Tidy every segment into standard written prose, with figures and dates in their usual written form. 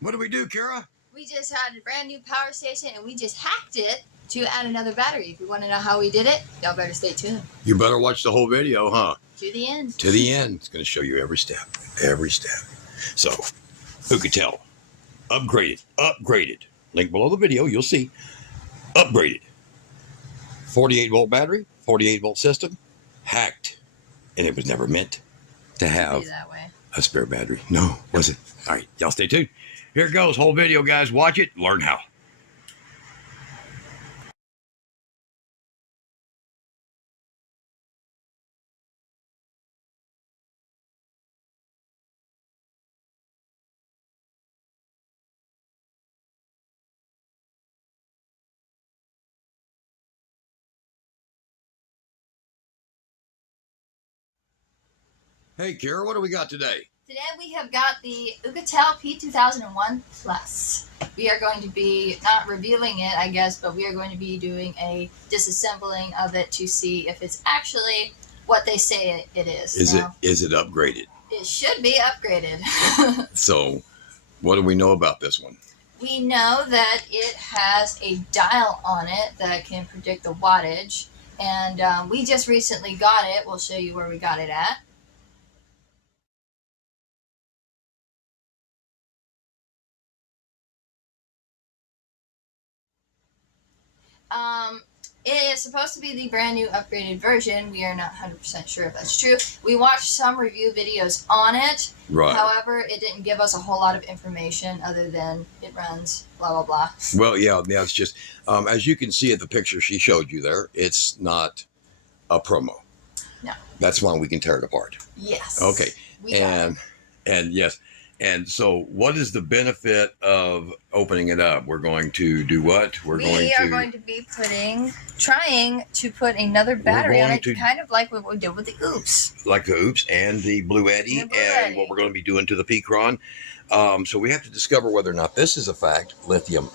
What do we do, Kara? We just had a brand new power station and we just hacked it to add another battery. If you want to know how we did it, y'all better stay tuned. You better watch the whole video, huh? To the end. To the end. It's going to show you every step. Every step. So, Oukitel. Upgraded. Link below the video, you'll see. Upgraded. 48-volt battery, 48-volt system. Hacked. And it was never meant to have that way. A spare battery. No, was it? All right, y'all stay tuned. Here it goes. Whole video, guys. Watch it. Learn how. Hey, Kara, what do we got today? Today we have got the Oukitel P2001 Plus. We are going to be, not reviewing it, I guess, but we are going to be doing a disassembling of it to see if it's actually what they say it is. Is it upgraded? It should be upgraded. So, what do we know about this one? We know that it has a dial on it that can predict the wattage, and we just recently got it. We'll show you where we got it at. It is supposed to be the brand new upgraded version. We are not 100% sure if that's true. We watched some review videos on it. Right. However, it didn't give us a whole lot of information other than it runs blah, blah, blah. Well, yeah, it's just, as you can see at the picture she showed you there, it's not a promo. No. That's why we can tear it apart. Yes. Okay. And yes. And so what is the benefit of opening it up? We're going to do what? We are going to be trying to put another battery on it, kind of like what we did with the Oops. Like the Oops and the Blue Eddy, and what we're going to be doing to the P-Cron. So we have to discover whether or not this is a fact. Lithium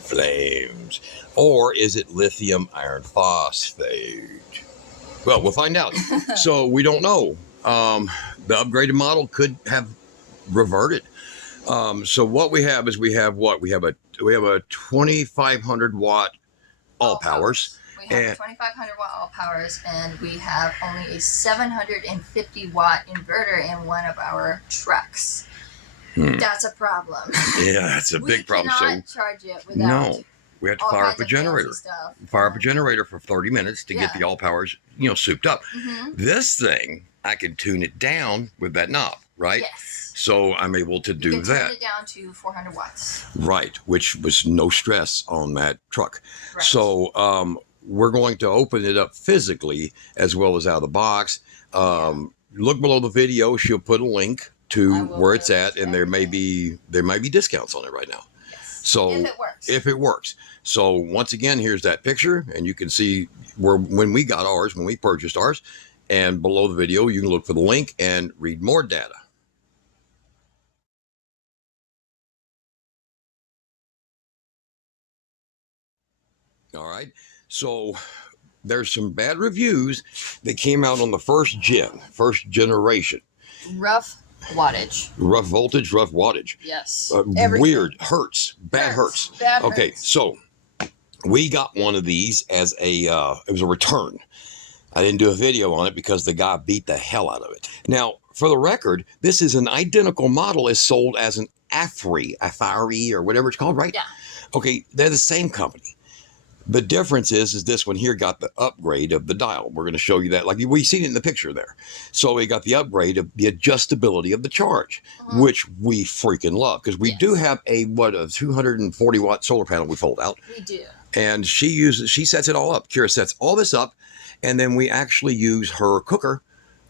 flames. Or is it lithium iron phosphate? Well, we'll find out. So we don't know. The upgraded model could have reverted. So what we have is we have a 2,500 watt all powers. We have a 2,500 watt all powers, and we have only a 750 watt inverter in one of our trucks. That's a problem. Yeah, that's a big problem. We cannot charge it without. No. We have to fire up a generator. Fire up a generator for 30 minutes to get the all powers, souped up. This thing, I can tune it down with that knob, right? Yes. So I'm able to do that. Tune it down to 400 watts. Right, which was no stress on that truck. Right. So we're going to open it up physically as well as out of the box. Look below the video. She'll put a link to where it's at, and there might be discounts on it right now. So if it works. So once again, here's that picture, and you can see when we got ours, when we purchased ours, and below the video, you can look for the link and read more data. All right. So there's some bad reviews that came out on the first generation. Rough wattage. Rough voltage, rough wattage. Yes. Weird. Hurts. Bad hurts. Okay, so we got one of these as it was a return. I didn't do a video on it because the guy beat the hell out of it. Now, for the record, this is an identical model as sold as an AFRI or whatever it's called, right? Yeah. Okay, they're the same company. The difference is this one here got the upgrade of the dial. We're going to show you that, like we've seen it in the picture there. So we got the upgrade of the adjustability of the charge, which we freaking love, because we do have a 240 watt solar panel we fold out. We do. And she sets it all up. Kira sets all this up, and then we actually use her cooker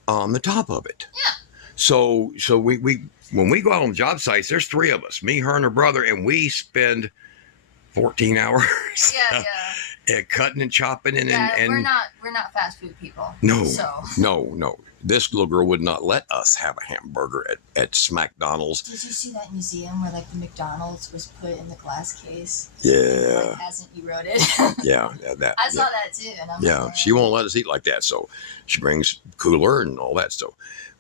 on the top of it. Yeah. So we when we go out on job sites, there's three of us, me, her, and her brother, and we spend 14 hours cutting and chopping and we're not fast food people. No, So. no. This little girl would not let us have a hamburger at McDonald's. Did you see that museum where like the McDonald's was put in the glass case? Yeah. Like, hasn't eroded? Yeah, that. I saw that too. And I'm yeah, like, she won't let us eat like that. So she brings cooler and all that. So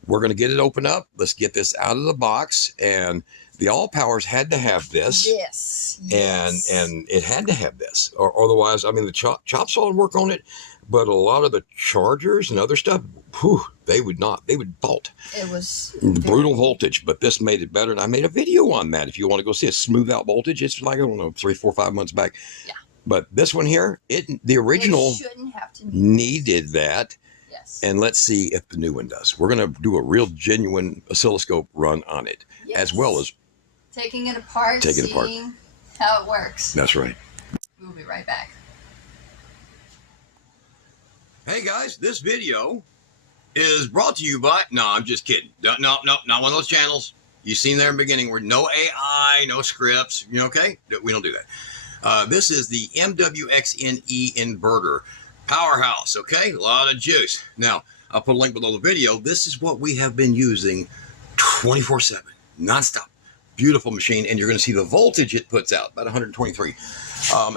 we're going to get it opened up. Let's get this out of the box. And the All Powers had to have this. Yes. And it had to have this. Or otherwise, I mean, the chop saw would work on it. But a lot of the chargers and other stuff, whew, they would not. They would fault. It was brutal voltage, but this made it better. And I made a video on that. If you want to go see a smooth out voltage, it's like, I don't know, 3, 4, 5 months back. Yeah. But this one here, the original shouldn't have to needed that. Yes. And let's see if the new one does. We're going to do a real genuine oscilloscope run on it, as well as taking it apart, seeing how it works. That's right. We'll be right back. Hey guys, this video is brought to you by, no, I'm just kidding. No, not one of those channels. You seen there in the beginning where no AI, no scripts, okay? We don't do that. This is the MWXNE inverter powerhouse, okay? A lot of juice. Now, I'll put a link below the video. This is what we have been using 24/7, nonstop. Beautiful machine, and you're going to see the voltage it puts out, about 123.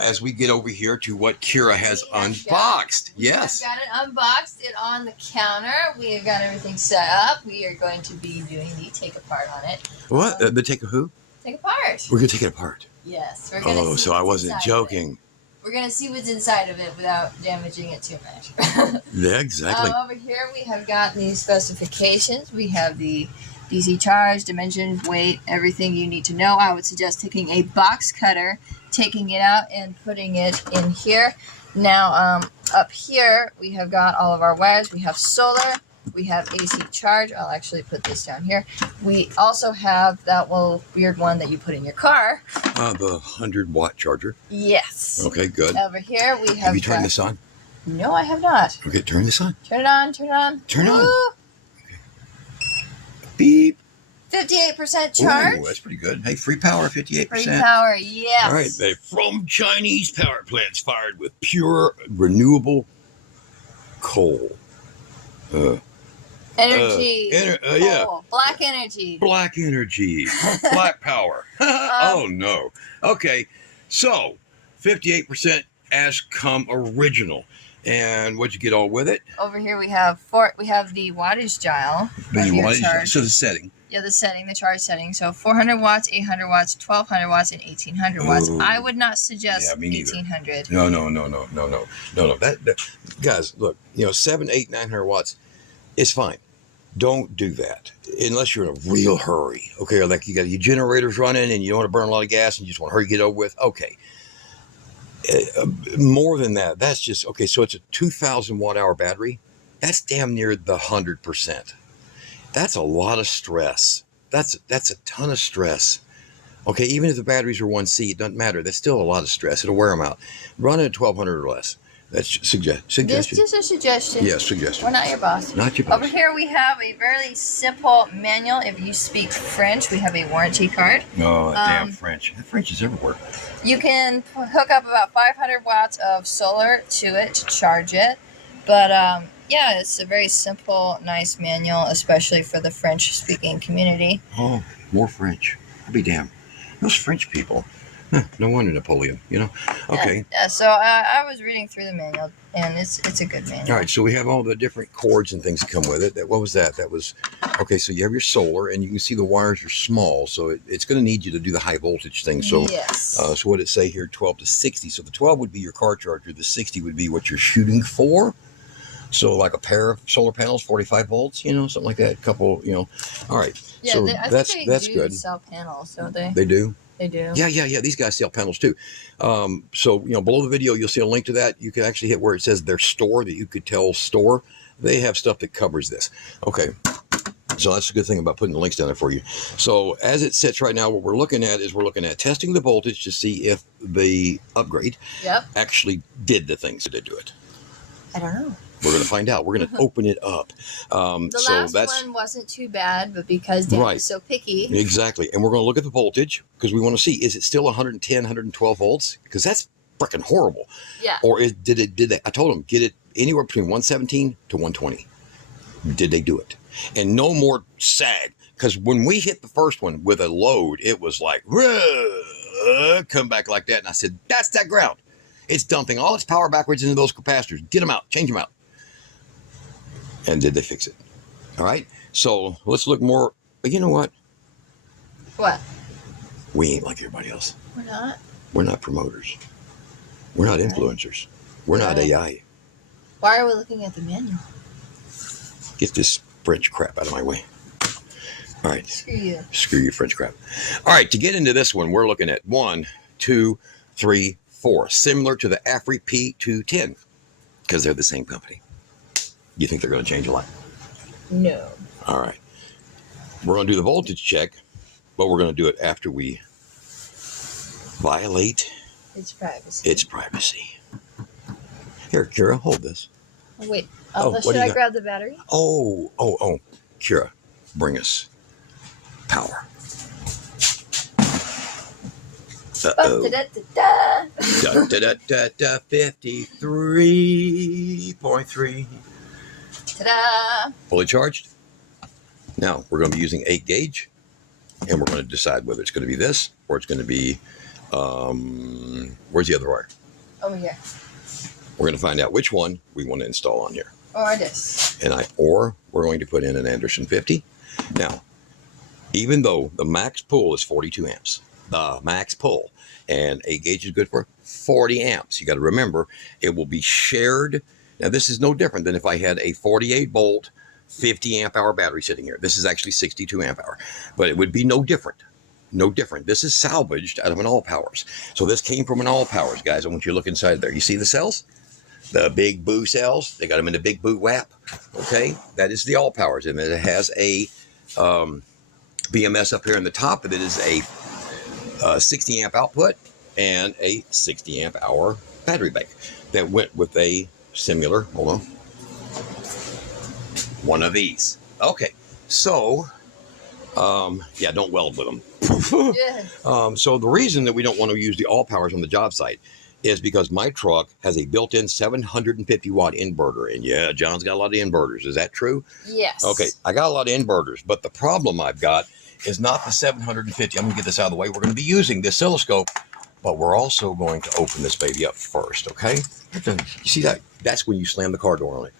As we get over here to what Kira has unboxed. Yes. We've got it unboxed, it on the counter. We have got everything set up. We are going to be doing the take apart on it. What? The take a who? Take apart. We're going to take it apart. Yes. We're gonna see so I wasn't joking. We're going to see what's inside of it without damaging it too much. Yeah, exactly. Over here we have got the specifications. We have the DC charge, dimensions, weight, everything you need to know. I would suggest taking a box cutter, taking it out and putting it in here. Now, up here, we have got all of our wires. We have solar, we have AC charge. I'll actually put this down here. We also have that little weird one that you put in your car. The 100-watt charger. Yes. Okay, good. Over here, we have you turned this on? No, I have not. Okay, turn this on. Turn it on, turn it on. Turn it on. Beep. 58% charge. Ooh, that's pretty good. Hey, free power, 58%. Free power, yes. All right, they from Chinese power plants fired with pure renewable coal. Energy. Yeah. Black energy. Black energy. Black power. Oh no. Okay, so 58% Ashcom original. And what'd you get all with it? Over here we have the wattage dial. So the setting. Yeah, the charge setting. So 400 watts, 800 watts, 1200 watts, and 1800 watts. Ooh. I would not suggest Yeah, me neither. 1800. No. That guys, look, 700, 800, 900 watts is fine. Don't do that unless you're in a real hurry. Okay, or like you got your generators running and you don't want to burn a lot of gas and you just want to hurry get over with. Okay. More than that, that's just okay. So it's a 2,000 watt hour battery. That's damn near the 100%. That's a lot of stress. That's a ton of stress. Okay, even if the batteries are 1C, it doesn't matter. That's still a lot of stress. It'll wear them out. Run it at 1,200 or less. That's suggestion. This is just a suggestion. Yes, suggestion. We're not your boss. Not your boss. Over here we have a very simple manual. If you speak French, we have a warranty card. Oh, damn French. French is everywhere. You can hook up about 500 watts of solar to it to charge it. But yeah, it's a very simple, nice manual, especially for the French-speaking community. Oh, more French. I'll be damned. Those French people. No wonder Napoleon, Okay. Yeah, so I was reading through the manual, and it's a good manual. All right, so we have all the different cords and things that come with it. What was that? That was, okay, so you have your solar, and you can see the wires are small, so it's going to need you to do the high voltage thing. So, yes. So what did it say here, 12 to 60? So the 12 would be your car charger. The 60 would be what you're shooting for. So like a pair of solar panels, 45 volts, something like that. A couple, All right. Yeah, so I that's think they do good. Sell panels, don't they? They do. They do. Yeah. These guys sell panels too. So, below the video, you'll see a link to that. You can actually hit where it says their store, that Oukitel store. They have stuff that covers this. Okay. So that's a good thing about putting the links down there for you. So as it sits right now, what we're looking at is testing the voltage to see if the upgrade actually did the things that did to it. I don't know. We're going to find out. We're going to open it up. The last one wasn't too bad, but because Dan is so picky. Exactly. And we're going to look at the voltage because we want to see, is it still 110, 112 volts? Because that's freaking horrible. Yeah. Or did they? I told them get it anywhere between 117 to 120. Did they do it? And no more sag, because when we hit the first one with a load, it was like come back like that, and I said that's that ground. It's dumping all its power backwards into those capacitors. Get them out, change them out. And did they fix it? All right. So let's look more. But you know what? What? We ain't like everybody else. We're not. We're not promoters. We're not influencers. We're not AI. Why are we looking at the manual? Get this French crap out of my way. All right. Screw you. Screw you, French crap. All right. To get into this one, we're looking at 1, 2, 3, 4. Similar to the AFRI P2001 because they're the same company. You think they're going to change a lot? No. All right. We're going to do the voltage check, but we're going to do it after we violate It's privacy. its privacy. Here, Kira, hold this. Oh, wait. Oh, Should I grab the battery? Oh. Kira, bring us power. Uh-oh. Da-da-da-da. 53.3. Ta-da! Fully charged. Now, we're going to be using 8 gauge, and we're going to decide whether it's going to be this or it's going to be, where's the other wire? Over here. We're going to find out which one we want to install on here. Or this. Or we're going to put in an Anderson 50. Now, even though the max pull is 42 amps, the max pull, and 8 gauge is good for 40 amps. You got to remember, it will be shared. Now, this is no different than if I had a 48 volt, 50 amp hour battery sitting here. This is actually 62 amp hour, but it would be no different. No different. This is salvaged out of an all powers. So this came from an all powers, guys. I want you to look inside there. You see the cells? The big boo cells. They got them in the big boo WAP. Okay. That is the all powers. And it has a BMS up here in the top. And it is a 60 amp output and a 60 amp hour battery bank that went with a similar, hold on, one of these. Okay. So, yeah, don't weld with them. Yeah. So the reason that we don't want to use the all powers on the job site is because my truck has a built-in 750 watt inverter. And yeah, John's got a lot of inverters. Is that true? Yes. Okay, I got a lot of inverters, but the problem I've got is not the 750. I'm going to get this out of the way. We're going to be using the oscilloscope, but we're also going to open this baby up first, okay? You see that? That's when you slam the car door on it.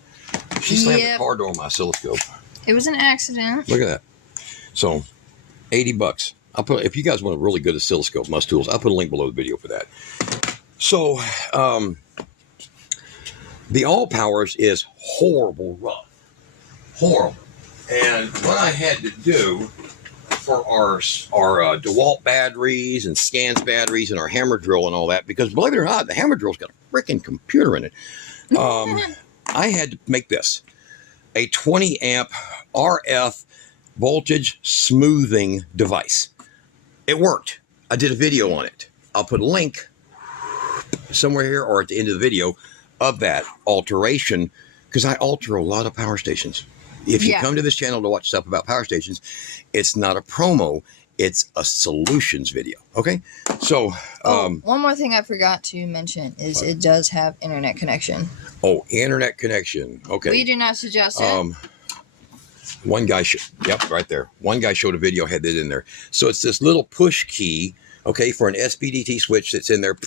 She slammed the car door on my oscilloscope. It was an accident. Look at that. So, $80. I'll put, if you guys want a really good oscilloscope, Must Tools, I'll put a link below the video for that. So, the all powers is horrible rough. Horrible. And what I had to do for our DeWalt batteries and Scans batteries and our hammer drill and all that, because believe it or not, the hammer drill's got a freaking computer in it. I had to make this a 20 amp RF voltage smoothing device. It worked. I did a video on it. I'll put a link somewhere here or at the end of the video of that alteration, because I alter a lot of power stations. If you come to this channel to watch stuff about power stations, it's not a promo, it's a solutions video. Okay. So one more thing I forgot to mention is it does have internet connection. Oh, internet connection. Okay. We do not suggest it. One guy yep, right there. One guy showed a video, had that in there. So it's this little push key, okay, for an SPDT switch that's in there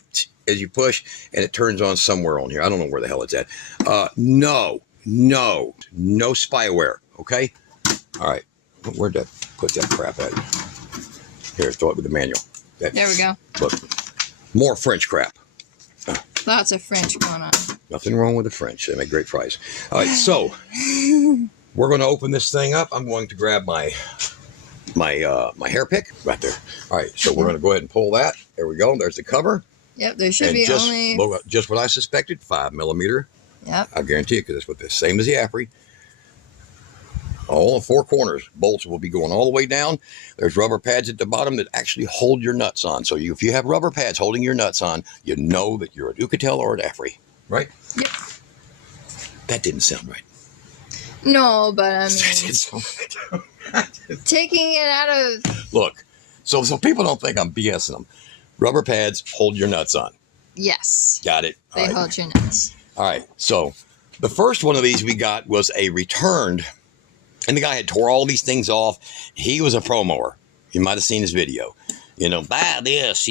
as you push, and it turns on somewhere on here. I don't know where the hell it's at. No spyware, okay? All right. Where'd that put that crap at? Here, throw it with the manual. There we go. Look, more French crap. Lots of French going on. Nothing wrong with the French. They make great fries. All right, so we're going to open this thing up. I'm going to grab my hair pick right there. All right, so we're going to go ahead and pull that. There we go. There's the cover. Yep, there should be just what I suspected, 5 millimeter. Yep. I guarantee it, because it's with the same as the AFRI. All 4 corners, bolts will be going all the way down. There's rubber pads at the bottom that actually hold your nuts on. So if you have rubber pads holding your nuts on, you know that you're an Oukitel or an AFRI, right? Yep. That didn't sound right. No, but I mean, That didn't sound right. taking it out of... Look, so people don't think I'm BSing them. Rubber pads hold your nuts on. Yes. Got it. They hold your nuts. All right. So the first one of these we got was a returned, and the guy had tore all these things off. He was a pro mower. You might have seen his video. You know, buy this,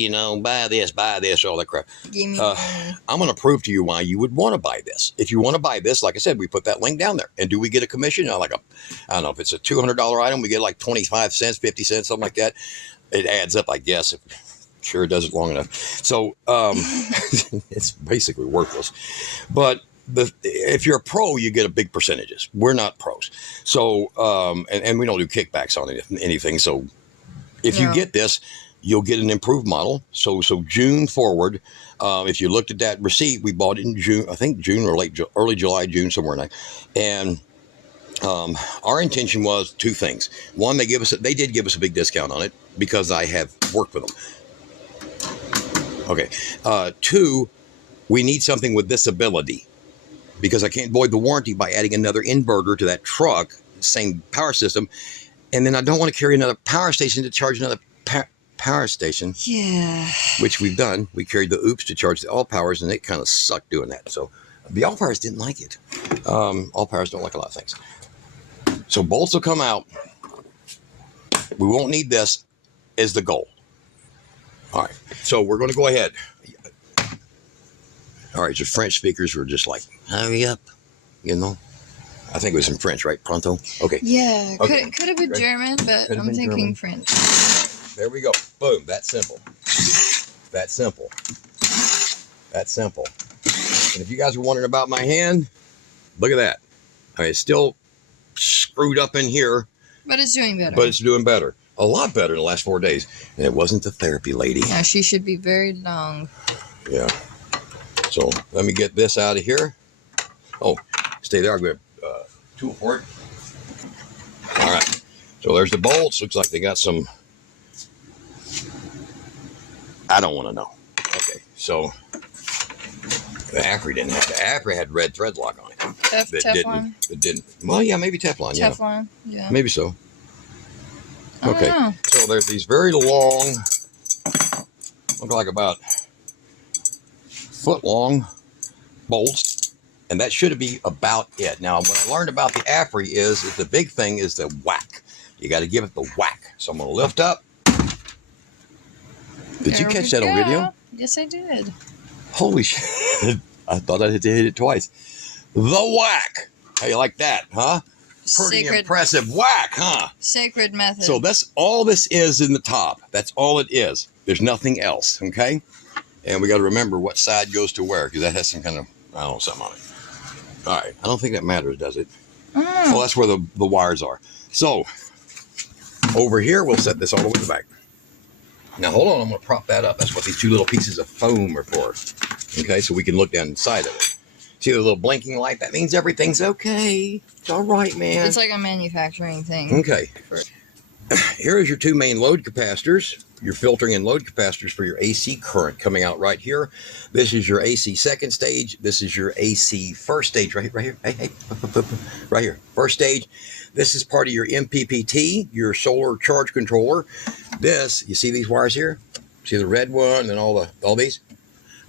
buy this, all that crap. Give me money. I'm going to prove to you why you would want to buy this. If you want to buy this, like I said, we put that link down there. And do we get a commission? I don't know, if it's a $200 item, we get like 25 cents, 50 cents, something like that. It adds up, I guess. Sure, it does it long enough. So it's basically worthless. But if you're a pro, you get a big percentages. We're not pros. So, and we don't do kickbacks on anything. So if you get this, you'll get an improved model. So June forward, if you looked at that receipt, we bought it in June, I think June or early July, June, somewhere in there. And our intention was two things. One, they did give us a big discount on it because I have worked with them. Okay. Two, we need something with this ability because I can't void the warranty by adding another inverter to that truck, same power system. And then I don't want to carry another power station to charge another power station. Yeah. Which we've done. We carried the OOPS to charge the all powers, and it kind of sucked doing that. So the all powers didn't like it. All powers don't like a lot of things. So bolts will come out. We won't need this is the goal. All right. So we're going to go ahead. All right. So French speakers were just like, hurry up, I think it was in French, right? Pronto? Okay. Yeah, okay. Could have been German, but I'm thinking French. There we go. Boom. That's simple. That's simple. That's simple. And if you guys are wondering about my hand, look at that. I mean, it's still screwed up in here. But it's doing better. But it's doing better. A lot better in the last 4 days. And it wasn't the therapy lady. Yeah, she should be very long. Yeah. So let me get this out of here. Oh, stay there. I'll grab tool for it. All right. So there's the bolts. Looks like they got some. I don't want to know. Okay. So the Apri didn't have. The Apri had red thread lock on it. Teflon? It didn't. Well, yeah, maybe Teflon. Yeah. Teflon. Yeah. Maybe so. I don't know. So there's these very long, look like about foot long bolts, and that should be about it. Now, what I learned about the Apri is the big thing is the whack. You got to give it the whack. So I'm going to lift up. Did you catch that on video? Yes, I did. Holy shit. I thought I had to hit it twice. The whack. How you like that, huh? Pretty impressive whack, huh? Sacred method. So that's all this is in the top. That's all it is. There's nothing else, okay? And we got to remember what side goes to where, because that has some kind of, I don't know, something on it. All right. I don't think that matters, does it? Well, that's where the wires are. So over here, we'll set this all the way to the back. Now, hold on. I'm going to prop that up. That's what these two little pieces of foam are for. Okay, so we can look down inside of it. See the little blinking light? That means everything's okay. It's all right, man. It's like a manufacturing thing. Okay. Here is your two main load capacitors. You're filtering in load capacitors for your AC current coming out right here. This is your AC second stage. This is your AC first stage right here. Hey, right here. First stage. This is part of your MPPT, your solar charge controller. This, you see these wires here? See the red one and all these?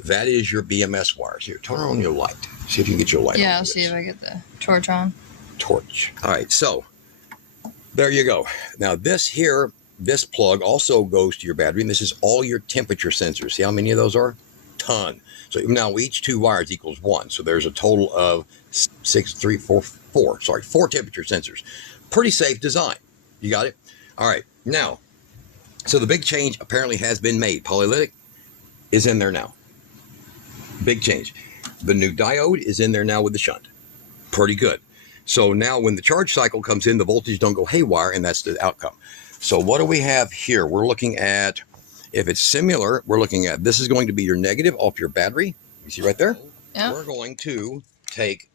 That is your BMS wires. Here, turn on your light. See if you can get your light on. Yeah, I'll see if I get the torch on. Torch. All right, so there you go. Now this here, this plug also goes to your battery, and this is all your temperature sensors. See how many of those are? Ton. So now each two wires equals 1. So there's a total of 4 temperature sensors. Pretty safe design. You got it? All right. Now, so the big change apparently has been made. Polylytic is in there now. Big change. The new diode is in there now with the shunt. Pretty good. So now when the charge cycle comes in, the voltage don't go haywire, and that's the outcome. So what do we have here? We're looking at, if it's similar, we're looking at, this is going to be your negative off your battery. You see right there? Yeah. We're going to take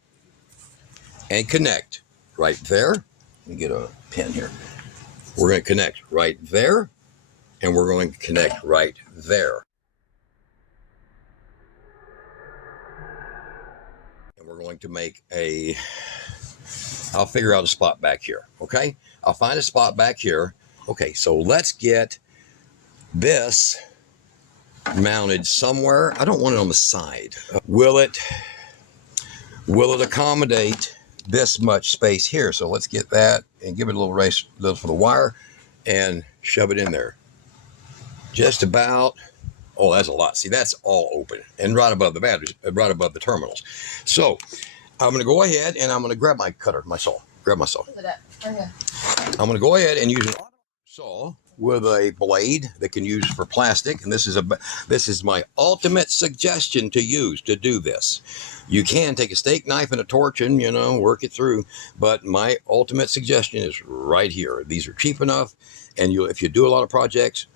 and connect right there. Let me get a pin here. We're going to connect right there, and we're going to connect right there. And we're going to make I'll figure out a spot back here, okay? I'll find a spot back here. Okay, so let's get this mounted somewhere. I don't want it on the side. Will it accommodate this much space here? So let's get that and give it a little race for the wire and shove it in there. Just about. Oh, that's a lot. See, that's all open and right above the batteries, right above the terminals. So I'm going to go ahead and I'm going to grab my cutter, my saw. Grab my saw. Right here. I'm going to go ahead and use an saw with a blade that can use for plastic, and this is my ultimate suggestion to use to do this. You can take a steak knife and a torch and work it through, but my ultimate suggestion is right here. These are cheap enough, and if you do a lot of projects,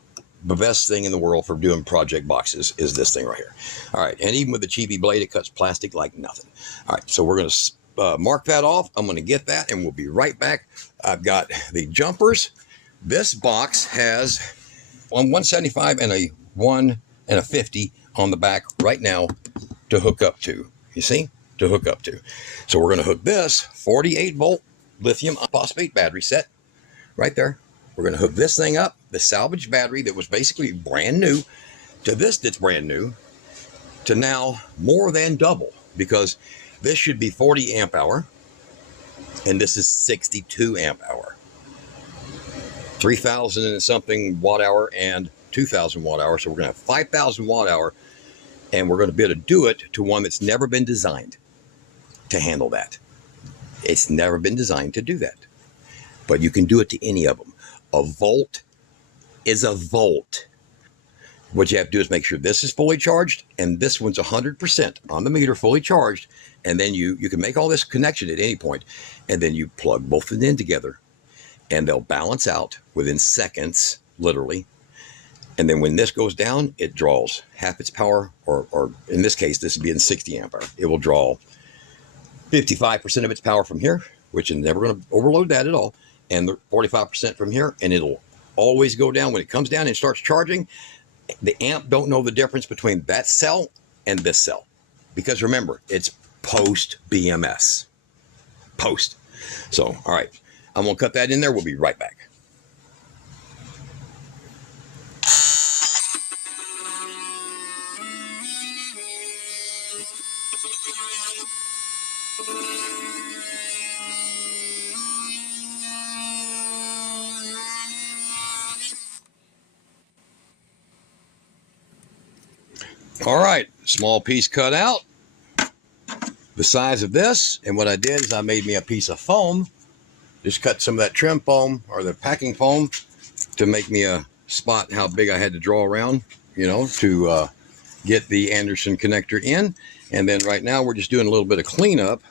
the best thing in the world for doing project boxes is this thing right here. All right, and even with the cheapy blade, it cuts plastic like nothing. All right, so we're going to mark that off. I'm going to get that, and we'll be right back. I've got the jumpers. This box has 175 and a 1 and a 50 on the back right now to hook up to. You see? To hook up to. So we're going to hook this 48 volt lithium phosphate battery set right there. We're going to hook this thing up, the salvage battery that was basically brand new, to this that's brand new, to now more than double, because this should be 40 amp hour and this is 62 amp hour. 3,000 and something watt hour and 2,000 watt hour. So we're going to have 5,000 watt hour, and we're going to be able to do it to one that's never been designed to handle that. It's never been designed to do that, but you can do it to any of them. A volt is a volt. What you have to do is make sure this is fully charged and this one's 100% on the meter, fully charged. And then you can make all this connection at any point, and then you plug both of them in together, and they'll balance out within seconds, literally. And then when this goes down, it draws half its power, or in this case, this would be in 60 amp hour. It will draw 55% of its power from here, which is never going to overload that at all, and the 45% from here, and it'll always go down. When it comes down and starts charging, the amp don't know the difference between that cell and this cell, because remember, it's post BMS. Post. So, all right, I'm going to cut that in there. We'll be right back. All right, small piece cut out the size of this, and what I did is I made me a piece of foam, just cut some of that trim foam or the packing foam to make me a spot how big I had to draw around, to get the Anderson connector in. And then right now we're just doing a little bit of cleanup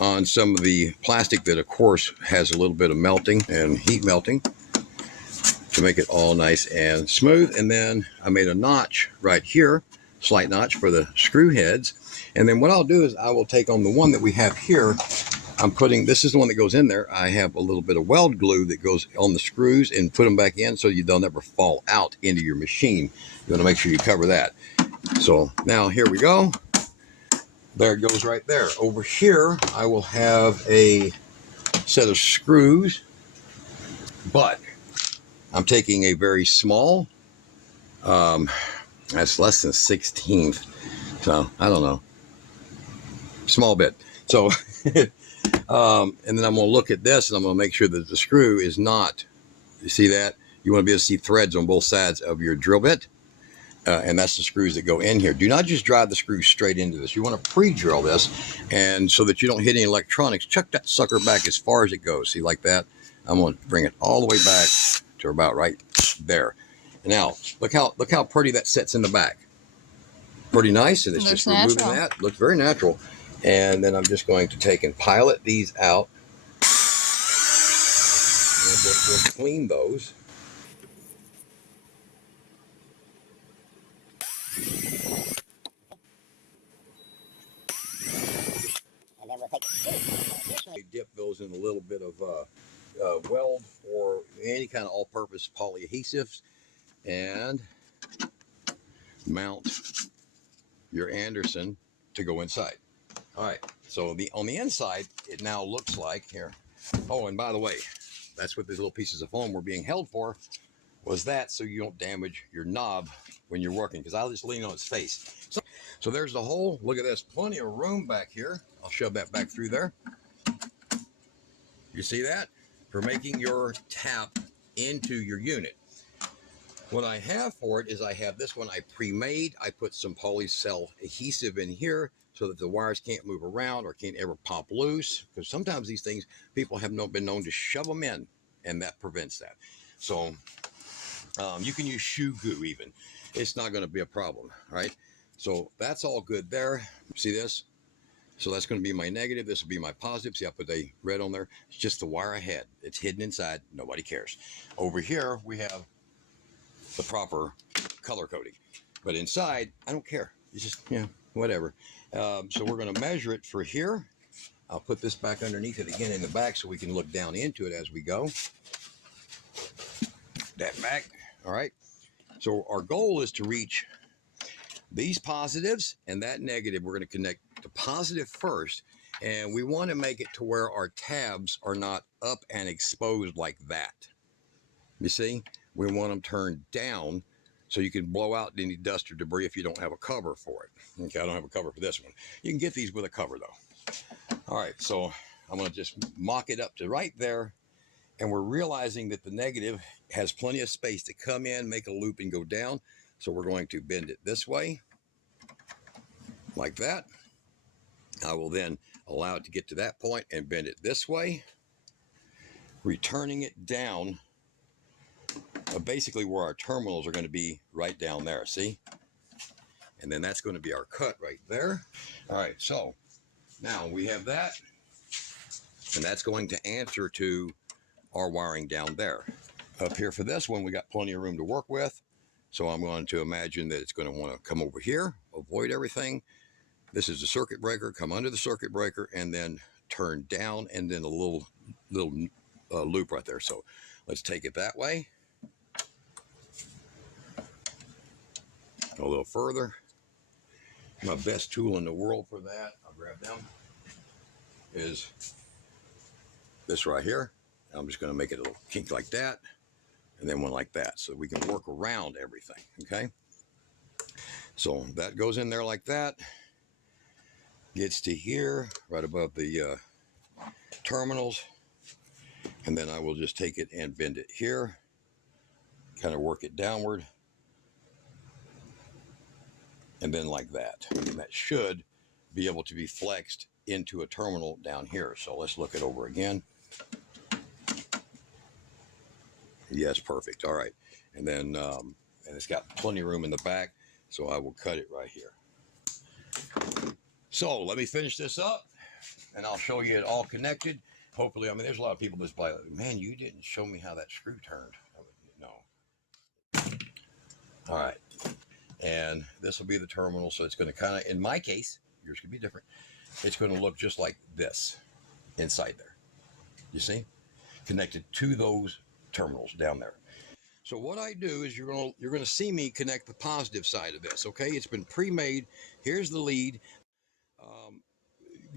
on some of the plastic that of course has a little bit of melting and heat melting to make it all nice and smooth. And then I made a notch right here, slight notch for the screw heads. And then what I'll do is I will take on the one that we have here. This is the one that goes in there. I have a little bit of weld glue that goes on the screws and put them back in so they'll never fall out into your machine. You want to make sure you cover that. So now here we go. There it goes right there. Over here, I will have a set of screws, but I'm taking a very small, that's less than 1/16. So I don't know, small bit. So, and then I'm going to look at this and I'm going to make sure that the screw is not, you see that? You want to be able to see threads on both sides of your drill bit. And that's the screws that go in here. Do not just drive the screws straight into this. You want to pre-drill this, and so that you don't hit any electronics, chuck that sucker back as far as it goes. See, like that? I'm going to bring it all the way back to about right there. And now, look how pretty that sits in the back. Pretty nice, and it's just removing that. Looks very natural. And then I'm just going to take and pilot these out. And we'll clean those. And then we'll take dip those in a little bit of weld or any kind of all-purpose polyadhesives, and mount your Anderson to go inside. All right, so on the inside, it now looks like here. Oh, and by the way, that's what these little pieces of foam were being held for, was that so you don't damage your knob when you're working, because I'll just lean on its face. So there's the hole. Look at this, plenty of room back here. I'll shove that back through there. You see that? For making your tap into your unit. What I have for it is I have this one I pre-made. I put some polycell adhesive in here so that the wires can't move around or can't ever pop loose, because sometimes these things, people have been known to shove them in, and that prevents that. So you can use shoe glue even. It's not going to be a problem, right? So that's all good there. See this? So that's going to be my negative. This will be my positive. See, I put a red on there. It's just the wire ahead. It's hidden inside. Nobody cares. Over here, we have the proper color coding. But inside, I don't care. It's just, yeah, whatever. So we're going to measure it for here. I'll put this back underneath it again in the back so we can look down into it as we go. That back. All right. So our goal is to reach these positives and that negative. We're going to connect the positive first, and we want to make it to where our tabs are not up and exposed like that. You see, we want them turned down so you can blow out any dust or debris if you don't have a cover for it. Okay, I don't have a cover for this one. You can get these with a cover though. All right, so I'm going to just mock it up to right there, and we're realizing that the negative has plenty of space to come in, make a loop, and go down. So we're going to bend it this way, like that. I will then allow it to get to that point and bend it this way, returning it down, basically where our terminals are going to be, right down there, see? And then that's going to be our cut right there. All right, so now we have that, and that's going to answer to our wiring down there. Up here for this one, we got plenty of room to work with, so I'm going to imagine that it's going to want to come over here, avoid everything. This is the circuit breaker, come under the circuit breaker, and then turn down, and then a little loop right there. So let's take it that way. Go a little further. My best tool in the world for that, I'll grab them, is this right here. I'm just going to make it a little kink like that, and then one like that, so we can work around everything, okay? So that goes in there like that. Gets to here, right above the terminals, and then I will just take it and bend it here, kind of work it downward, and then like that. And that should be able to be flexed into a terminal down here. So let's look it over again. Yes, perfect. All right, and then and it's got plenty of room in the back, so I will cut it right here. So let me finish this up, and I'll show you it all connected. Hopefully, I mean, there's a lot of people that's like, man, you didn't show me how that screw turned. No. All right, and this will be the terminal, so it's going to kind of, in my case, yours could be different. It's going to look just like this inside there. You see, connected to those terminals down there. So what I do is you're going to see me connect the positive side of this. Okay, it's been pre-made. Here's the lead.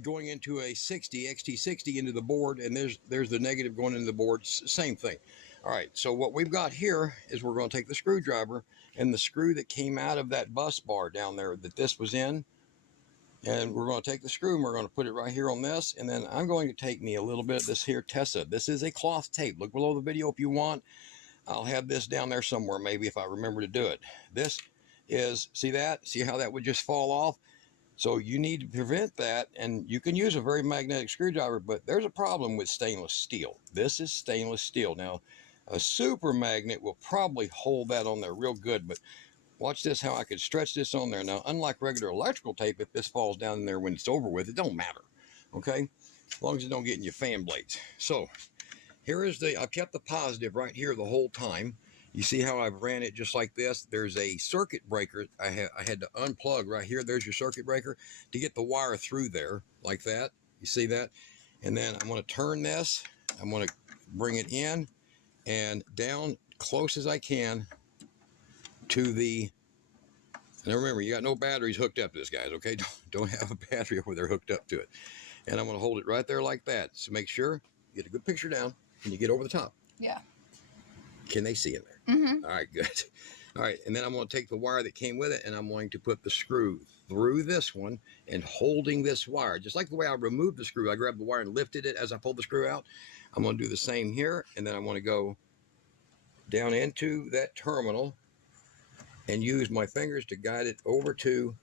Going into a 60 XT60 into the board, and there's the negative going into the board. Same thing. All right, so what we've got here is we're going to take the screwdriver and the screw that came out of that bus bar down there that this was in, and we're going to take the screw and we're going to put it right here on this, and then I'm going to take me a little bit of this here Tessa. This is a cloth tape. Look below the video if you want. I'll have this down there somewhere maybe if I remember to do it. This is, see that? See how that would just fall off? So you need to prevent that, and you can use a very magnetic screwdriver, but there's a problem with stainless steel. This is stainless steel. Now, a super magnet will probably hold that on there real good, but watch this, how I could stretch this on there. Now, unlike regular electrical tape, if this falls down in there when it's over with, it don't matter, okay? As long as it don't get in your fan blades. So here is I've kept the positive right here the whole time. You see how I've ran it just like this? There's a circuit breaker. I had to unplug right here. There's your circuit breaker to get the wire through there like that. You see that? And then I'm going to turn this. I'm going to bring it in and down close as I can to the, now remember, you got no batteries hooked up to this, guys, okay? Don't have a battery over there hooked up to it. And I'm going to hold it right there like that. So make sure you get a good picture down and you get over the top. Yeah. Can they see in there? Mm-hmm. All right, good. All right, and then I'm going to take the wire that came with it, and I'm going to put the screw through this one and holding this wire, just like the way I removed the screw. I grabbed the wire and lifted it as I pulled the screw out. I'm going to do the same here, and then I want to go down into that terminal and use my fingers to guide it over to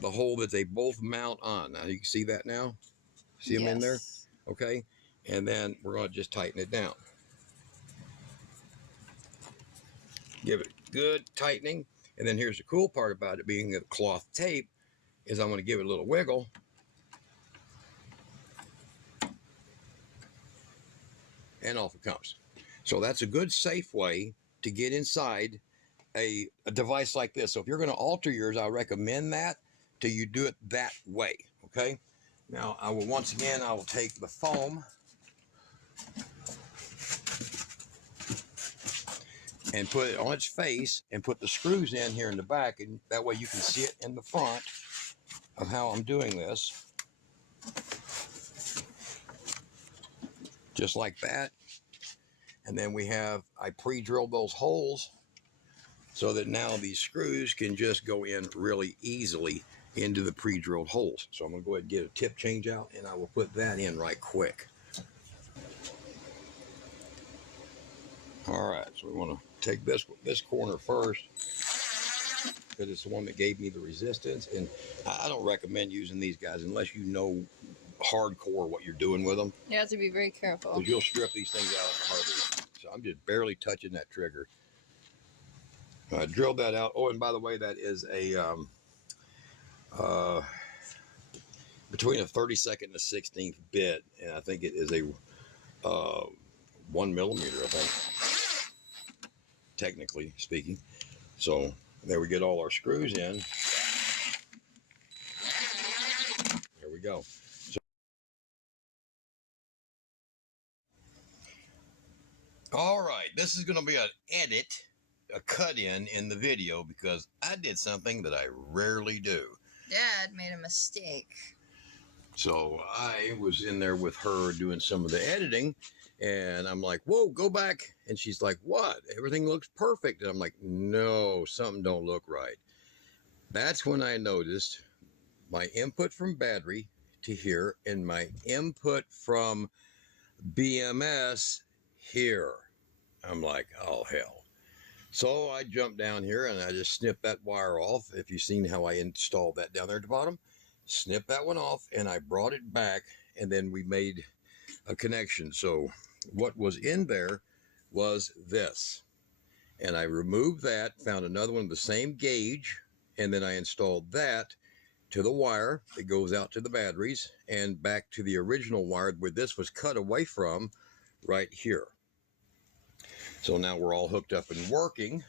the hole that they both mount on. Now, you can see that now? See them in there? Okay, and then we're going to just tighten it down. Give it a good tightening. And then here's the cool part about it being a cloth tape is I'm going to give it a little wiggle. And off it comes. So that's a good safe way to get inside a device like this. So if you're going to alter yours, I recommend that till you do it that way. Okay. Now I will once again, I will take the foam and put it on its face and put the screws in here in the back, and that way you can see it in the front of how I'm doing this. Just like that. And then I pre-drilled those holes so that now these screws can just go in really easily into the pre-drilled holes. So I'm going to go ahead and get a tip change out, and I will put that in right quick. All right, so we want to take this corner first because it's the one that gave me the resistance, and I don't recommend using these guys unless you know hardcore what you're doing with them. You have to be very careful. Because you'll strip these things out of the hardware. So I'm just barely touching that trigger. I drilled that out. Oh, and by the way, that is a between a 32nd and a 16th bit, and I think it is a 1 millimeter, I think, technically speaking. So there we get all our screws in. There we go. So, all right, this is going to be an edit, a cut in the video because I did something that I rarely do. Dad made a mistake. So I was in there with her doing some of the editing, and I'm like, whoa, go back. And she's like, what? Everything looks perfect. And I'm like, no, something don't look right. That's when I noticed my input from battery to here and my input from BMS here. I'm like, oh, hell. So I jumped down here and I just snipped that wire off. If you've seen how I installed that down there at the bottom, snip that one off, and I brought it back, and then we made a connection. So what was in there was this, and I removed that, found another one of the same gauge, and then I installed that to the wire that goes out to the batteries and back to the original wire where this was cut away from right here. So now we're all hooked up and working.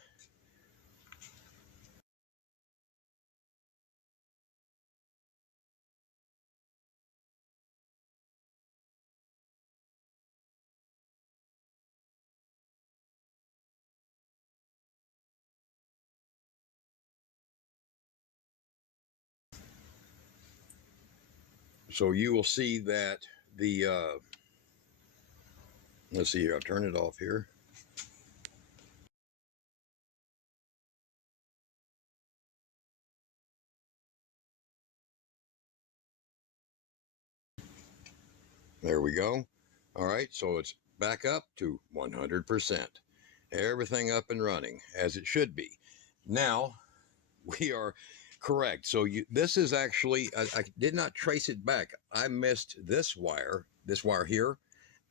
So you will see that the, let's see here, I'll turn it off here. There we go. All right, so it's back up to 100%. Everything up and running as it should be. Now we are correct. So this is actually, I did not trace it back. I missed this wire here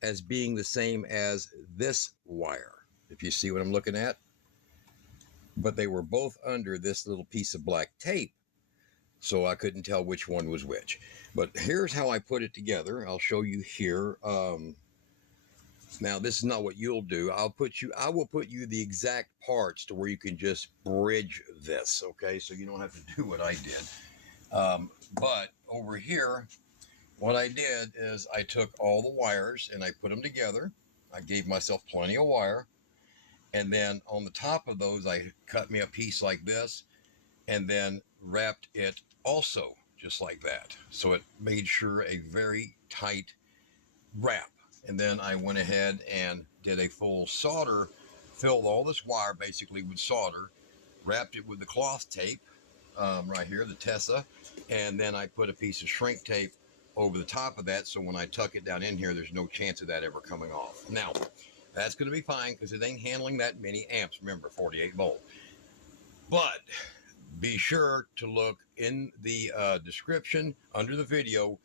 as being the same as this wire, if you see what I'm looking at. But they were both under this little piece of black tape, so I couldn't tell which one was which. But here's how I put it together. I'll show you here. Now this is not what you'll do. I will put you the exact parts to where you can just bridge this. Okay, so you don't have to do what I did. But over here, what I did is I took all the wires and I put them together. I gave myself plenty of wire, and then on the top of those, I cut me a piece like this, and then wrapped it also just like that. So it made sure a very tight wrap. And then I went ahead and did a full solder filled all this wire basically with solder, wrapped it with the cloth tape right here, the Tessa, and then I put a piece of shrink tape over the top of that, so when I tuck it down in here, there's no chance of that ever coming off. Now, that's going to be fine because it ain't handling that many amps. Remember, 48 volt. But be sure to look in the description under the video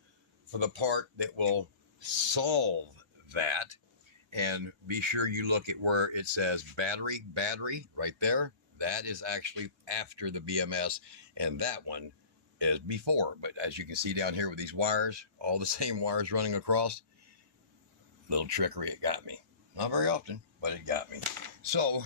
for the part that will solve that. And be sure you look at where it says battery right there. That is actually after the BMS, and that one is before. But as you can see down here with these wires, all the same wires running across, little trickery, it got me. Not very often, but it got me. So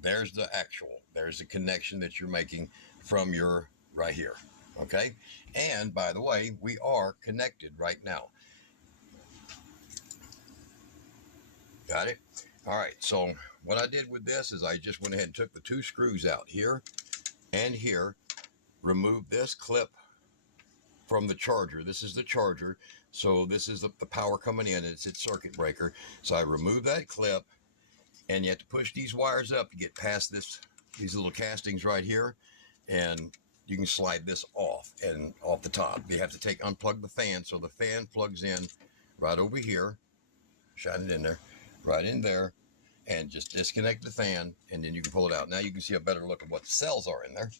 there's the connection that you're making from your right here. Okay. And by the way, we are connected right now. Got it? All right. So what I did with this is I just went ahead and took the two screws out here and here, removed this clip from the charger. This is the charger. So this is the power coming in. It's its circuit breaker. So I removed that clip, and you have to push these wires up to get past these little castings right here. And you can slide this off and off the top. You have to unplug the fan. So the fan plugs in right over here. Shine it in there, right in there, and just disconnect the fan, and then you can pull it out. Now you can see a better look at what the cells are in there.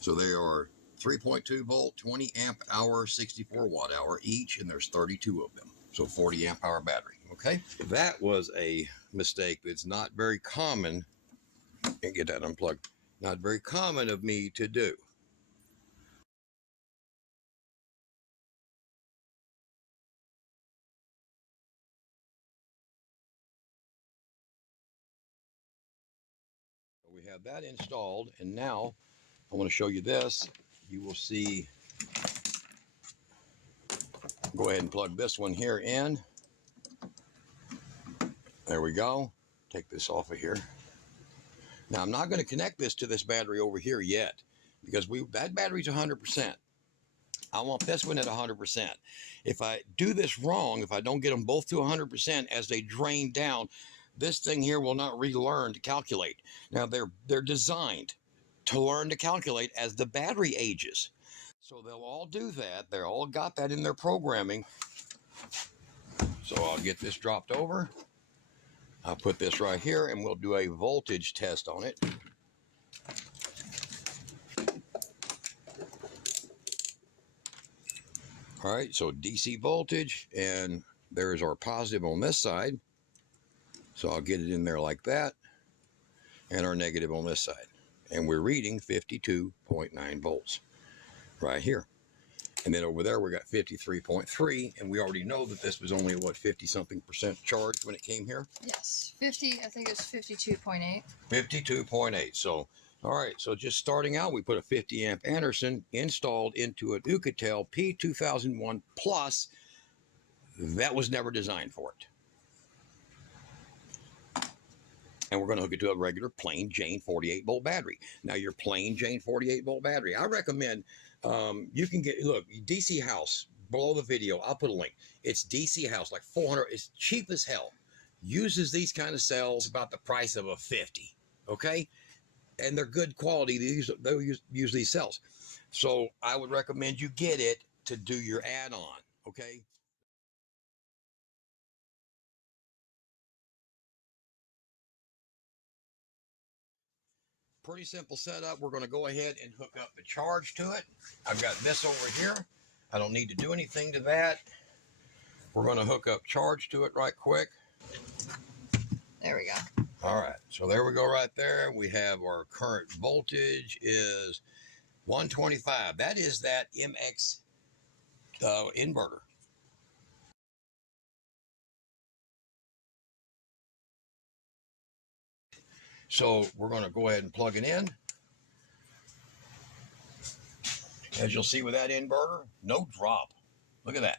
So they are 3.2 volt, 20 amp hour, 64 watt hour each, and there's 32 of them. So 40 amp hour battery. Okay. That was a mistake that's not very common. Can't get that unplugged. Not very common of me to do. We have that installed, and now I want to show you this. You will see, go ahead and plug this one here in. There we go. Take this off of here. Now I'm not going to connect this to this battery over here yet, because that battery's 100%. I want this one at 100%. If I do this wrong, if I don't get them both to 100% as they drain down, this thing here will not relearn to calculate. Now they're designed to learn to calculate as the battery ages. So they'll all do that. They're all got that in their programming. So I'll get this dropped over. I'll put this right here, and we'll do a voltage test on it. All right, so DC voltage, and there's our positive on this side. So I'll get it in there like that, and our negative on this side. And we're reading 52.9 volts right here. And then over there, we got 53.3, and we already know that this was only, what, 50-something% charged when it came here? Yes, 50, I think it's 52.8. 52.8. So, all right, so just starting out, we put a 50 amp Anderson installed into an Oukitel P2001 Plus. That was never designed for it. And we're going to hook it to a regular plain Jane 48 volt battery. Now, your plain Jane 48 volt battery, I recommend you can get, look, DC House, below the video, I'll put a link. It's DC House, like 400, it's cheap as hell. Uses these kind of cells about the price of a 50, okay? And they're good quality. They'll use these cells. So I would recommend you get it to do your add-on, okay? Pretty simple setup. We're going to go ahead and hook up the charge to it. I've got this over here. I don't need to do anything to that. We're going to hook up charge to it right quick. There we go. All right. So there we go right there. We have our current voltage is 125. That is that MX inverter. So we're going to go ahead and plug it in. As you'll see with that inverter, no drop. Look at that.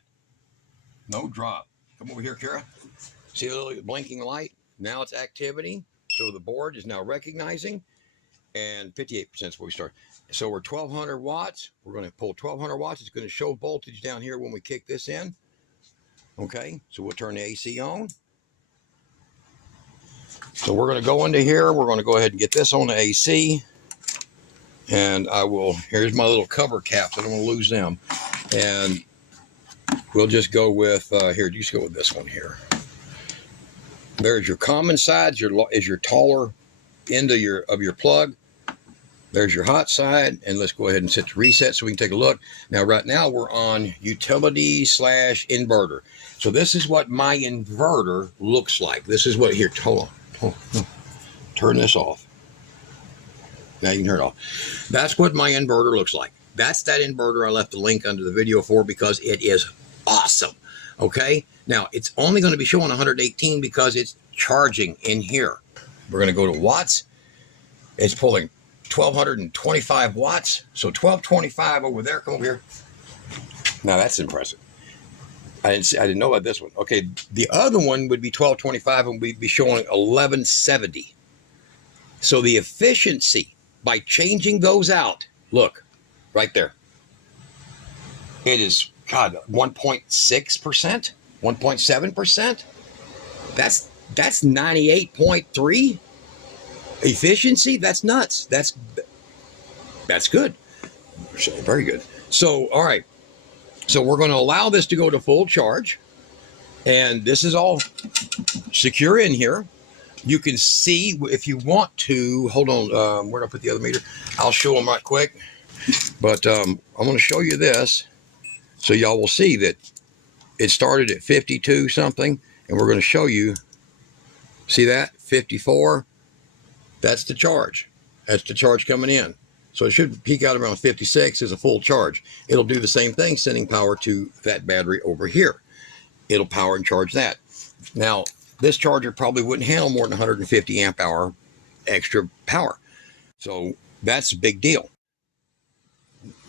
No drop. Come over here, Kara. See the little blinking light? Now it's activity. So the board is now recognizing. And 58% is where we start. So we're 1200 watts. We're going to pull 1200 watts. It's going to show voltage down here when we kick this in. Okay. So we'll turn the AC on. So we're going to go into here. We're going to go ahead and get this on the AC. And here's my little cover caps. I don't want to lose them. And we'll just go with, here, just go with this one here. There's your common side, is your taller end of your plug. There's your hot side, and let's go ahead and set the reset so we can take a look. Now, right now we're on utility/inverter. So this is what my inverter looks like. This is what, here, hold on. Turn this off. Now you can turn it off. That's what my inverter looks like. That's that inverter I left the link under the video for because it is awesome. Okay? Now, it's only going to be showing 118 because it's charging in here. We're going to go to watts. It's pulling 1,225 watts. So 1,225 over there. Come over here. Now, that's impressive. I didn't know about this one. Okay, the other one would be 1,225 and we'd be showing 1,170. So the efficiency by changing those out, look, right there. It is, God, 1.6%, 1.7%. That's 98.3 efficiency. That's nuts. That's good. Very good. So, all right. So we're going to allow this to go to full charge. And this is all secure in here. You can see if you want to, hold on, where did I put the other meter? I'll show them right quick. But I'm going to show you this so y'all will see that it started at 52 something. And we're going to show you, see that? 54. That's the charge. That's the charge coming in. So it should peak out around 56 as a full charge. It'll do the same thing, sending power to that battery over here. It'll power and charge that. Now, this charger probably wouldn't handle more than 150 amp hour extra power. So that's a big deal.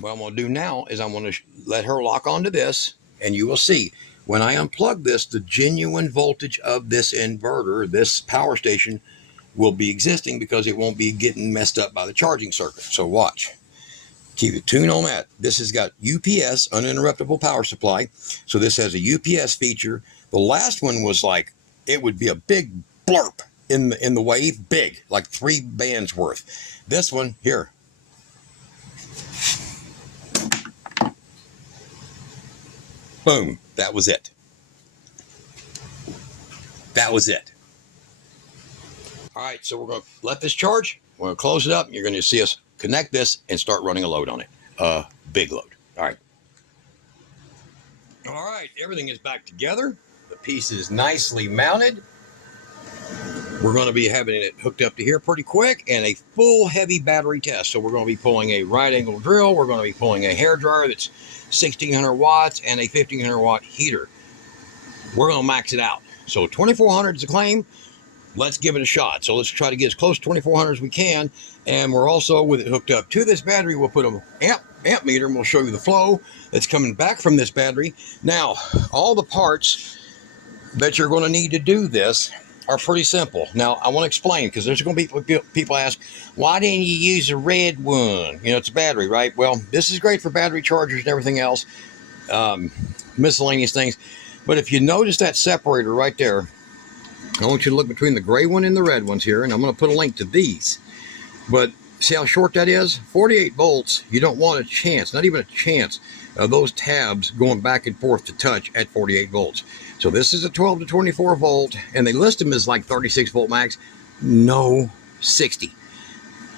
What I'm going to do now is I'm going to let her lock onto this, and you will see when I unplug this, the genuine voltage of this inverter, this power station, will be existing because it won't be getting messed up by the charging circuit. So watch. Keep the tune on that. This has got UPS, uninterruptible power supply. So this has a UPS feature. The last one was like, it would be a big blurp in the wave, big, like 3 bands worth. This one here. Boom. That was it. That was it. All right, so we're going to let this charge. We're going to close it up. You're going to see us connect this and start running a load on it. Big load. All right. All right, everything is back together. The piece is nicely mounted. We're going to be having it hooked up to here pretty quick and a full heavy battery test. So we're going to be pulling a right angle drill. We're going to be pulling a hair dryer that's 1,600 watts and a 1,500 watt heater. We're going to max it out. So 2,400 is the claim. Let's give it a shot. So let's try to get as close to 2,400 as we can. And we're also, with it hooked up to this battery, we'll put an amp meter and we'll show you the flow that's coming back from this battery. Now, all the parts that you're going to need to do this are pretty simple. Now, I want to explain because there's going to be people ask, why didn't you use a red one? You know, it's a battery, right? Well, this is great for battery chargers and everything else, miscellaneous things. But if you notice that separator right there, I want you to look between the gray one and the red ones here, and I'm going to put a link to these. But see how short that is? 48 volts, you don't want a chance, not even a chance, of those tabs going back and forth to touch at 48 volts. So this is a 12 to 24 volt, and they list them as like 36 volt max. No, 60.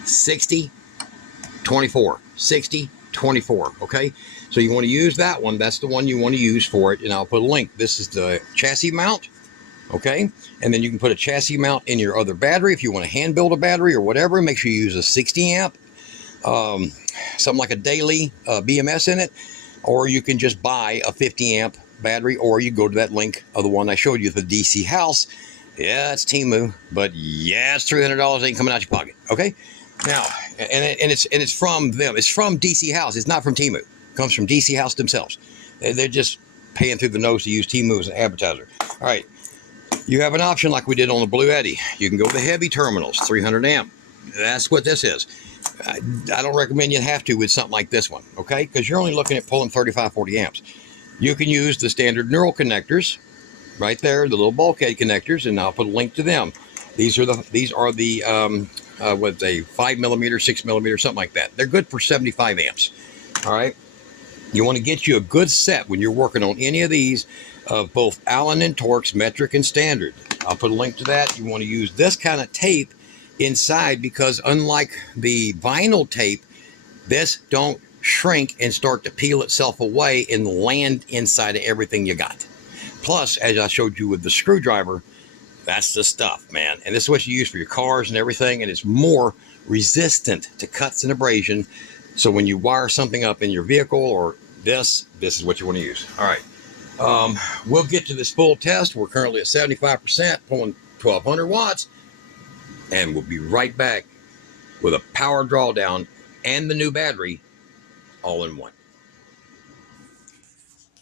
60, 24. 60, 24, okay? So you want to use that one. That's the one you want to use for it, and I'll put a link. This is the chassis mount. Okay, and then you can put a chassis mount in your other battery if you want to hand build a battery or whatever. Make sure you use a 60 amp, something like a daily BMS in it, or you can just buy a 50 amp battery, or you go to that link of the one I showed you, the DC House. Yeah, it's Temu, but yeah, it's $300 ain't coming out your pocket. Okay, now and it's from them. It's from DC House. It's not from Temu. It comes from DC House themselves. They're just paying through the nose to use Temu as an advertiser. All right. You have an option like we did on the Blue Eddy. You can go to the heavy terminals, 300 amp. That's what this is. I don't recommend you have to with something like this one, okay? Because you're only looking at pulling 35, 40 amps. You can use the standard neural connectors right there, the little bulkhead connectors, and I'll put a link to them. These are the what's a 5mm, 6mm, something like that. They're good for 75 amps. All right. You want to get you a good set when you're working on any of these of both Allen and Torx, metric and standard. I'll put a link to that. You want to use this kind of tape inside because unlike the vinyl tape, this don't shrink and start to peel itself away and land inside of everything you got. Plus, as I showed you with the screwdriver, that's the stuff, man. And this is what you use for your cars and everything. And it's more resistant to cuts and abrasion. So when you wire something up in your vehicle or this is what you want to use. All right. We'll get to this full test. We're currently at 75%, pulling 1200 watts. And we'll be right back with a power drawdown and the new battery all in one.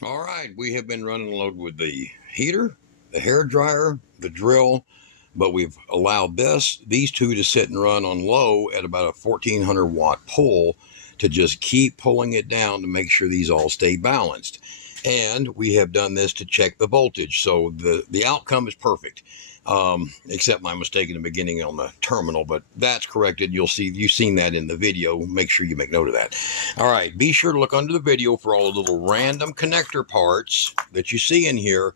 All right. We have been running load with the heater, the hair dryer, the drill, but we've allowed these two to sit and run on low at about a 1400 watt pull to just keep pulling it down to make sure these all stay balanced. And we have done this to check the voltage. So the outcome is perfect, except my mistake in the beginning on the terminal, but that's corrected. You've seen that in the video. Make sure you make note of that. All right, be sure to look under the video for all the little random connector parts that you see in here.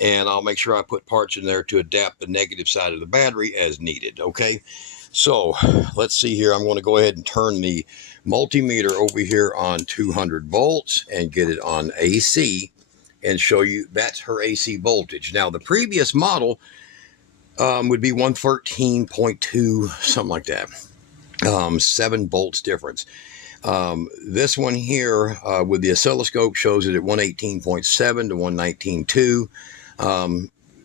And I'll make sure I put parts in there to adapt the negative side of the battery as needed, okay? So let's see here. I'm going to go ahead and turn the multimeter over here on 200 volts and get it on AC and show you that's her AC voltage. Now, the previous model would be 113.2, something like that, 7 volts difference. This one here with the oscilloscope shows it at 118.7 to 119.2.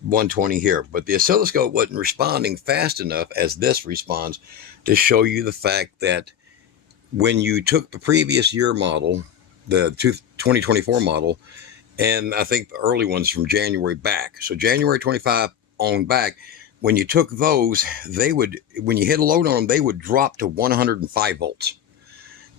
120 here, but the oscilloscope wasn't responding fast enough as this responds to show you the fact that when you took the previous year model, the 2024 model, and I think the early ones from January back, so January 25 on back, when you took those, they would, when you hit a load on them, they would drop to 105 volts.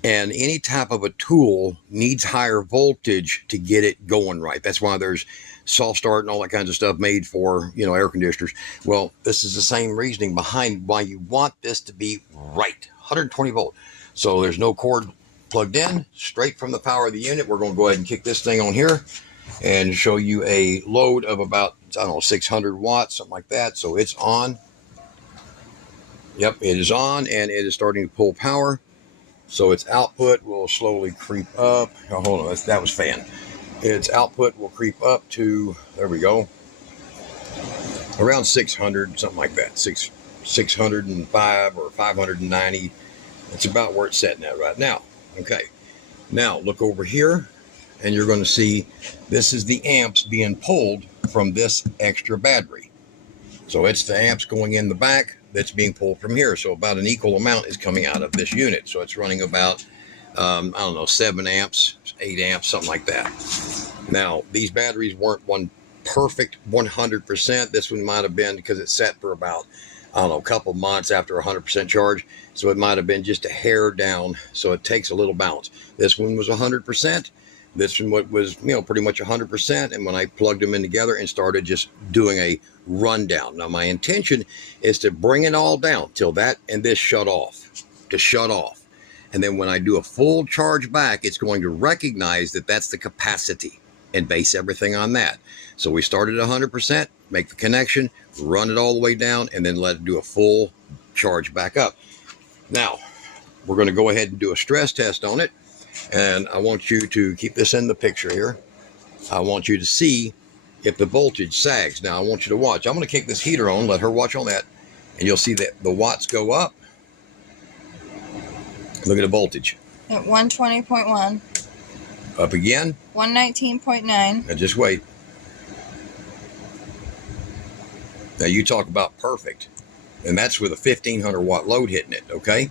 And any type of a tool needs higher voltage to get it going right. That's why there's soft start and all that kinds of stuff made for, air conditioners. Well, this is the same reasoning behind why you want this to be right. 120 volt. So there's no cord plugged in, straight from the power of the unit. We're going to go ahead and kick this thing on here and show you a load of about, 600 watts, something like that. So it's on. Yep, it is on and it is starting to pull power. So its output will slowly creep up. Oh, hold on, that was fan. Its output will creep up to, there we go, around 600, something like that, 605 or 590. It's about where it's setting at right now. Okay, now look over here, and you're going to see this is the amps being pulled from this extra battery. So it's the amps going in the back that's being pulled from here. So about an equal amount is coming out of this unit. So it's running about, 7 amps, 8 amps, something like that. Now, these batteries weren't one perfect 100%. This one might have been because it sat for about, a couple months after 100% charge. So it might have been just a hair down. So it takes a little balance. This one was 100%. This one was, pretty much 100%. And when I plugged them in together and started just doing a rundown. Now, my intention is to bring it all down till that and this shut off, And then when I do a full charge back, it's going to recognize that that's the capacity and base everything on that. So we started at 100%, make the connection, run it all the way down, and then let it do a full charge back up. Now, we're going to go ahead and do a stress test on it. And I want you to keep this in the picture here. I want you to see if the voltage sags. Now, I want you to watch. I'm going to kick this heater on, let her watch on that, and you'll see that the watts go up. Look at the voltage. At 120.1. Up again. 119.9. Now, just wait. Now, you talk about perfect. And that's with a 1,500 watt load hitting it, okay?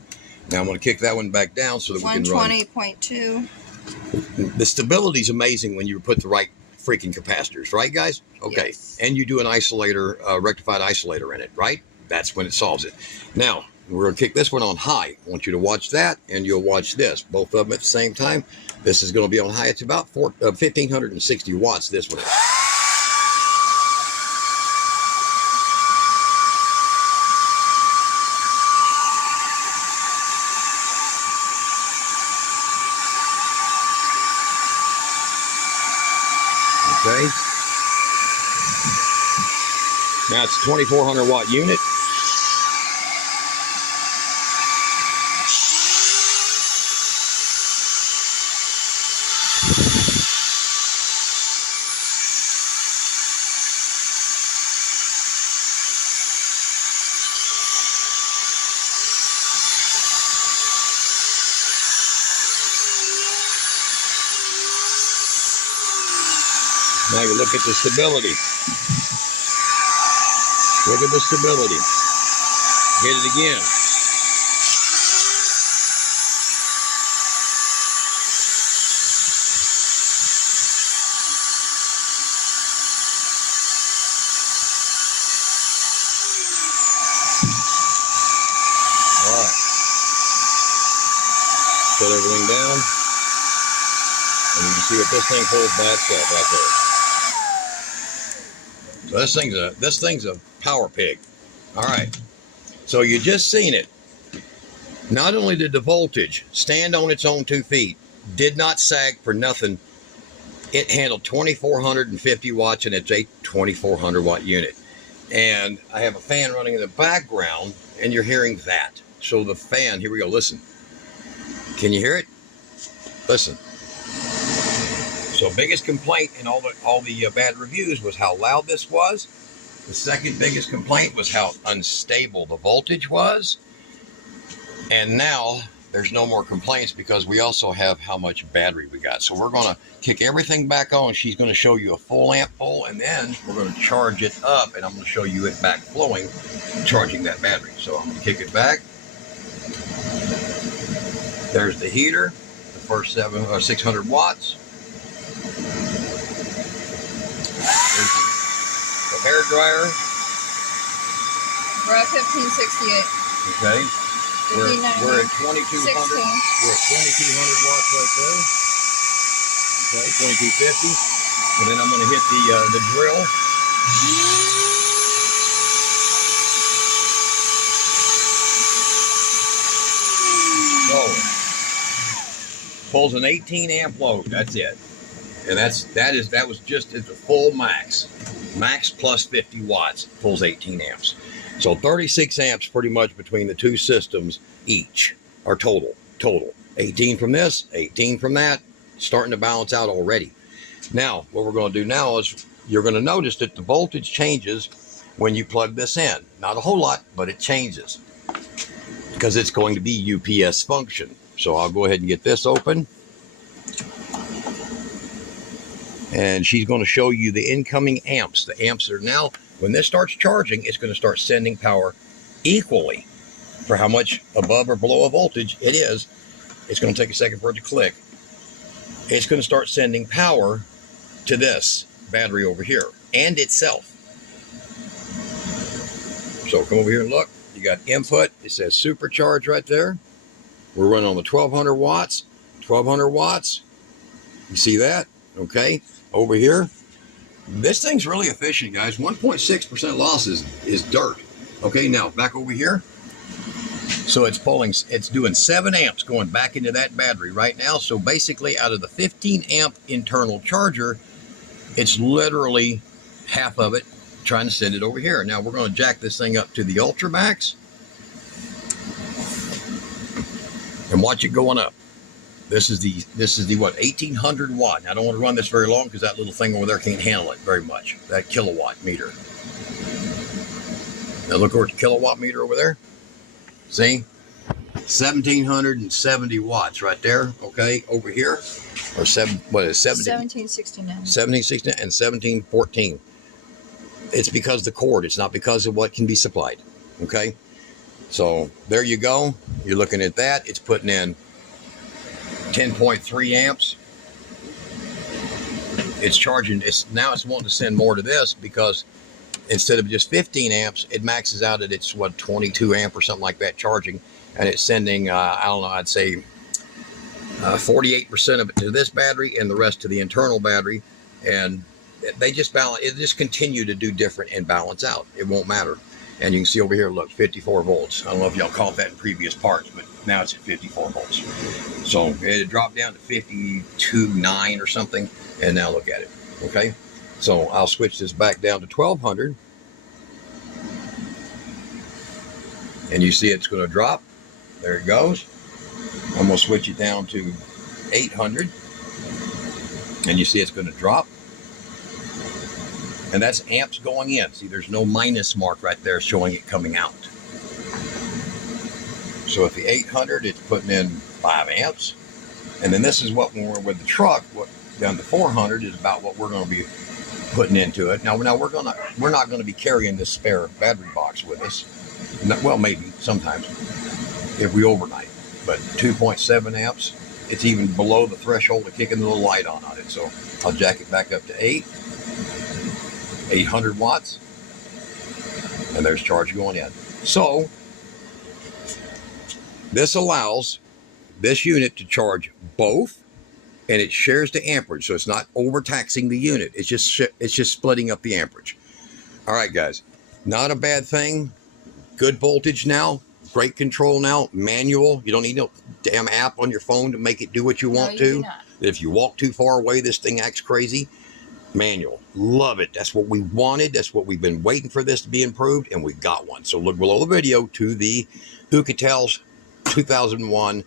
Now, I'm going to kick that one back down so that we can run. 120.2. The stability is amazing when you put the right freaking capacitors, right, guys? Okay. Yes. And you do an isolator, rectified isolator in it, right? That's when it solves it. Now, we're going to kick this one on high. I want you to watch that, and you'll watch this. Both of them at the same time. This is going to be on high. It's about 1,560 watts, this one is. Okay. Now it's a 2400 watt unit. Now you look at the stability. Look at the stability. Hit it again. All right. Set everything down. And you can see what this thing holds by itself right there. So this thing's a power pig. All right. So you just seen it. Not only did the voltage stand on its own 2 feet, did not sag for nothing. It handled 2450 watts, and it's a 2400 watt unit. And I have a fan running in the background, and you're hearing that. So the fan, here we go, listen. Can you hear it? Listen. So biggest complaint in all the bad reviews was how loud this was. The second biggest complaint was how unstable the voltage was. And now there's no more complaints because we also have how much battery we got. So we're going to kick everything back on. She's going to show you a full amp full, and then we're going to charge it up, and I'm going to show you it back flowing, charging that battery. So I'm going to kick it back. There's the heater, the first 600 watts. There's the hair dryer. We're at 1568. Okay. We're at 2200. 16. We're at 2200 watts right there. Okay, 2250. And then I'm going to hit the drill. So pulls an 18 amp load. That's it. And that was just at the full max. Max plus 50 watts pulls 18 amps. So 36 amps pretty much between the two systems each, or total. 18 from this, 18 from that, starting to balance out already. Now, what we're going to do now is you're going to notice that the voltage changes when you plug this in. Not a whole lot, but it changes because it's going to be UPS function. So I'll go ahead and get this open. And she's going to show you the incoming amps. The amps are now, when this starts charging, it's going to start sending power equally for how much above or below a voltage it is. It's going to take a second for it to click. It's going to start sending power to this battery over here and itself. So come over here and look. You got input. It says supercharge right there. We're running on the 1200 watts. 1200 watts. You see that? Okay. Over here. This thing's really efficient, guys. 1.6% loss is dirt. Okay, now back over here. So it's doing 7 amps going back into that battery right now. So basically out of the 15 amp internal charger, it's literally half of it trying to send it over here. Now we're going to jack this thing up to the Ultra Max and watch it going up. This is the what, 1800 watt. Now, I don't want to run this very long because that little thing over there can't handle it very much. That kilowatt meter. Now look over at the kilowatt meter over there. See? 1770 watts right there. Okay, over here. Or 1769 and 1714. It's because of the cord. It's not because of what can be supplied. Okay? So there you go. You're looking at that. It's putting in 10.3 amps. It's charging. It's wanting to send more to this because instead of just 15 amps, it maxes out at its 22 amp or something like that charging, and it's sending I don't know, I'd say 48% of it to this battery and the rest to the internal battery, and they just balance. It just continue to do different and balance out. It won't matter. And you can see over here, look, 54 volts. I don't know if y'all caught that in previous parts, but now it's at 54 volts. So it dropped down to 52.9 or something, and now look at it. Okay, So I'll switch this back down to 1200. And you see it's going to drop. There it goes. I'm going to switch it down to 800. And you see it's going to drop. And that's amps going in. See, there's no minus mark right there showing it coming out. So at the 800, it's putting in 5 amps. And then this is what, when we're with the truck, what down to 400 is about what we're going to be putting into it. Now we're not going to be carrying this spare battery box with us. Well, maybe sometimes if we overnight, but 2.7 amps, it's even below the threshold of kicking the little light on it. So I'll jack it back up to 800 watts, and there's charge going in. So this allows this unit to charge both, and it shares the amperage, so it's not overtaxing the unit. It's just splitting up the amperage. All right, guys, not a bad thing. Good voltage now, great control now, manual. You don't need no damn app on your phone to make it do what you want to. Do not. If you walk too far away, this thing acts crazy. Manual, love it. That's what we wanted. That's what we've been waiting for this to be improved, and we got one. So look below the video to the Oukitel 2001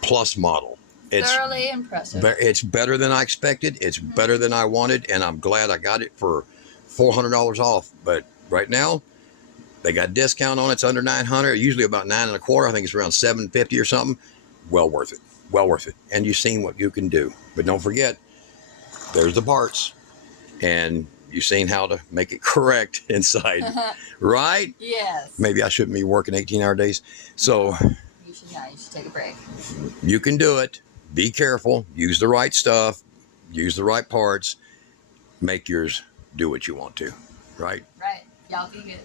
Plus model. It's thoroughly impressive. It's better than I expected. It's better than I wanted, and I'm glad I got it for $400 off. But right now, they got a discount on it. It's under $900. Usually about $9.25. I think it's around $750 or something. Well worth it. Well worth it. And you've seen what you can do. But don't forget, there's the parts, and you've seen how to make it correct inside, right? Yes. Maybe I shouldn't be working 18-hour days. So You should not. You should take a break. you can do it. Be careful. Use the right stuff. Use the right parts. Make yours do what you want to, right? Right. Y'all be good.